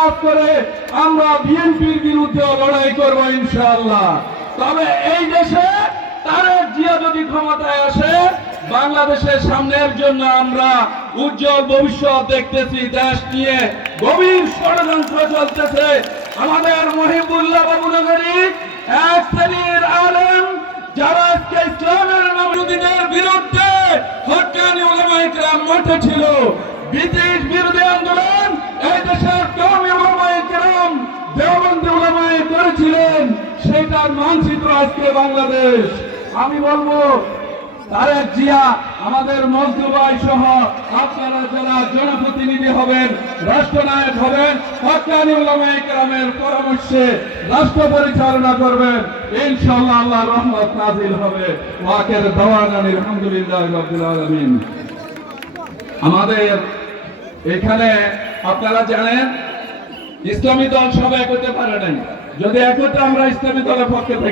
কাজ করে আমরা বিএনপির বিরুদ্ধে লড়াই করব ইনশাআল্লাহ। তবে এই দেশে তারেক জিয়া যদি ক্ষমতায় আসে, বাংলাদেশের সামনের জন্য আমরা উজ্জ্বল ভবিষ্যৎ দেখতেছি। দেশ নিয়ে গভীর ষড়যন্ত্র চলতেছে। আমাদের মহিবুল্লাহ বাবুনগরী এক শ্রেণীর আলেম যারা আজকে ইসলামের বিরোধীদের বিরুদ্ধে হক্কানি উলামায়ে কেরাম মাঠে ছিল। ব্রিটিশ বিরোধী আন্দোলন এই দেশের কওমি উলামায়ে কেরাম দেওবন্দি উলামায়ে করেছিলেন। সেটার মানচিত্র আজকে বাংলাদেশ। আমি বলবো তারেক জিয়া আমাদের মজনু ভাই সহ আপনারা যারা জনপ্রতিনিধি হবেন, রাষ্ট্রনায়ক হবেন, হক্কানি উলামায়ে কেরামের পরামর্শে রাষ্ট্র পরিচালনা করবেন, ইনশাআল্লাহ আল্লাহর রহমত নাযিল হবে। ওয়াকির দাওয়ানা আলহামদুলিল্লাহি রাব্বিল আলামিন। আমাদের এখানে আপনারা জানেন ইসলামী দল সব এক হতে পারে নাই। যদি এক হতে আমরা ইসলামী দলের পক্ষে